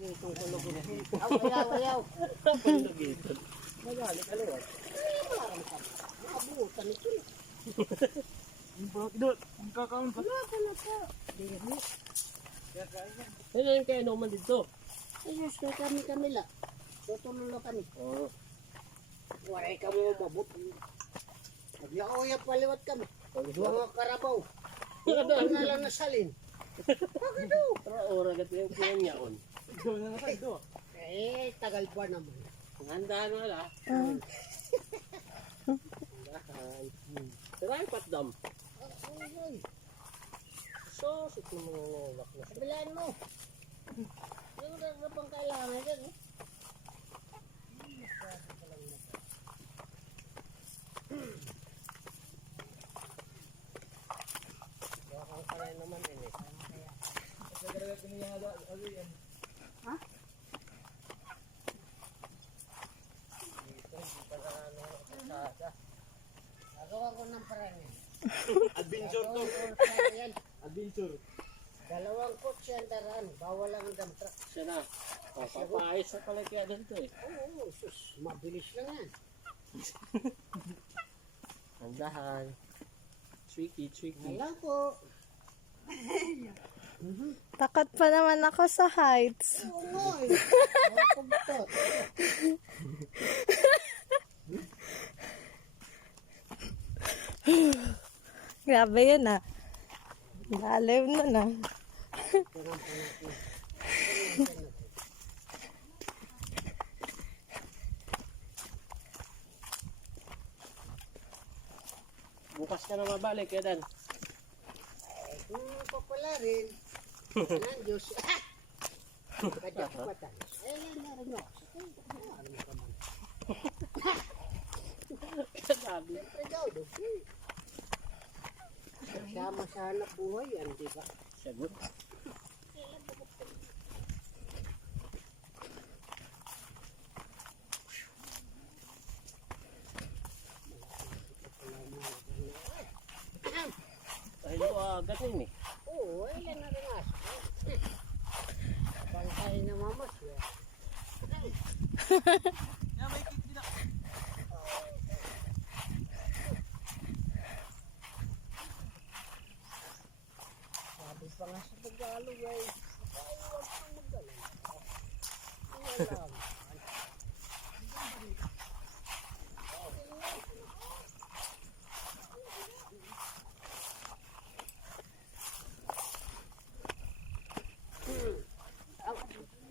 Itong kulog-kulog. Ayaw. Panagitan. Magalit, aliwat. Marami ka. Nakabutan ito. Doon, ang kakaon pa. Wala ka na pa. Ano yung kaya naman dito? Ayos ka kami la. Tutulong na kami. Oo. Waray ka mo mabot. Naglaoya paliwat kami. Mga karabaw. Huwag na lang nasalin. Bakit daw? Ora gat yung pinanyaon. Doon na tayo. Eh, tagal pa naman. Handaan wala. Handaan. Tara yung patdam. Ay, So, sito mo nangungulak na. kabilaan mo. Yung na pang kailangan dyan. Baka ang kalay naman din eh. Ha? Dito, hindi pa na ano kasada. Gagawa ko ng parang yan. Adventure to. Gagawin ko sa yan. Adventure. Dalawang kotse ang daraan. Bawal ang dump truck. Siya na. O, papaayos sa palagya dito eh. Oo, sus. Mabilis lang yan. Handahan. Tricky. Alam ko. Takot pa naman ako sa heights. Oo nga eh. Ang pagtot. Grabe yun ah. Lalim nun ah. Bukas ka na mabalik, yan. Kung papala rin. Ang Diyos. Kadyak-patan. Eh, narin ako. Narin ka man. Sabi. Siyempre daw, doon. Kasama sa hanap buhay yan, di ba? Sagot. Ay, agad yun eh. Oo, ilan na rin as. Bantay na mamas. Sabi pa nga sa Tagalog ay, ay, huwag kang magaling. Wala lang.